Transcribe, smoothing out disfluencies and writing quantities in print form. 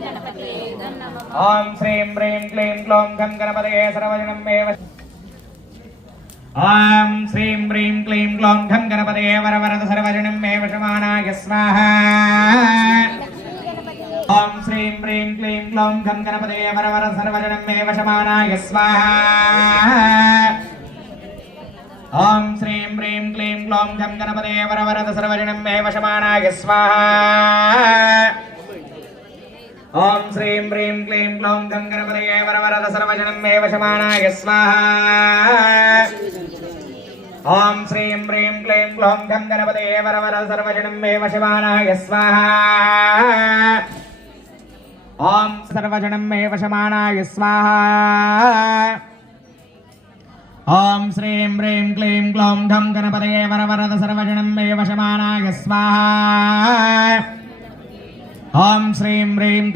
ओम श्रीं ह्रीं क्लीं क्लौं गं गणपतये सर्वजनं मे ओम श्रीं ह्रीं क्लीं क्लौं गं गणपतये वरवरद सर्वजनं मे वशमानाय स्वाहा ओम श्रीं ह्रीं क्लीं क्लौं गं गणपतये वरवरद सर्वजनं मे वशमानाय स्वाहा ओम श्रीं ह्रीं क्लीं क्लौं गं गणपतये वरवरद सर्वजनं मे वशमानाय स्वाहा ओम श्रीं ह्रीं क्लीं क्लौं गं गणपतये वरवरद सर्वजनं मे वशमानाय स्वाहा ओम श्रीं ह्रीं क्लीं क्लौं गं गणपतये वरवरद सर्वजनं मे वशमानाय स्वाहा ओम सर्वजनं मे वशमानाय स्वाहा ओम श्रीं ह्रीं क्लीं क्लौं गं गणपतये वरवरद सर्वजनं मे वशमानाय स्वाहा ओम श्रीं ह्रीं